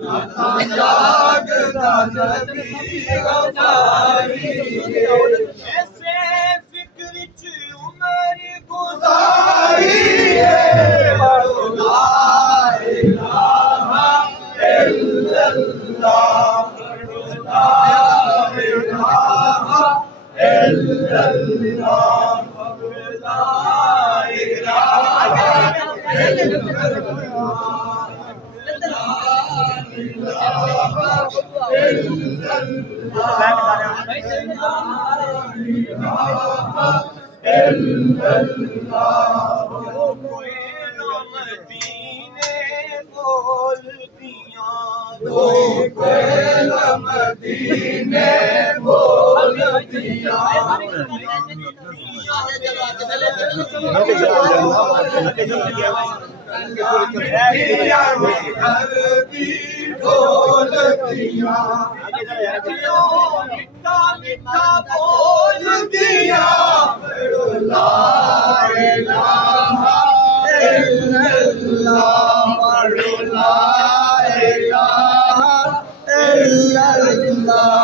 جاگتا نبی ہماری ایسے فکر چ عمر گزاری ہے لا الہ الا اللہ لا الہ الا اللہ لا الہ الا مدینے بولتیاں میٹھا میٹھا بولتیاں لا الہ الا اللہ لا الہ الا اللہ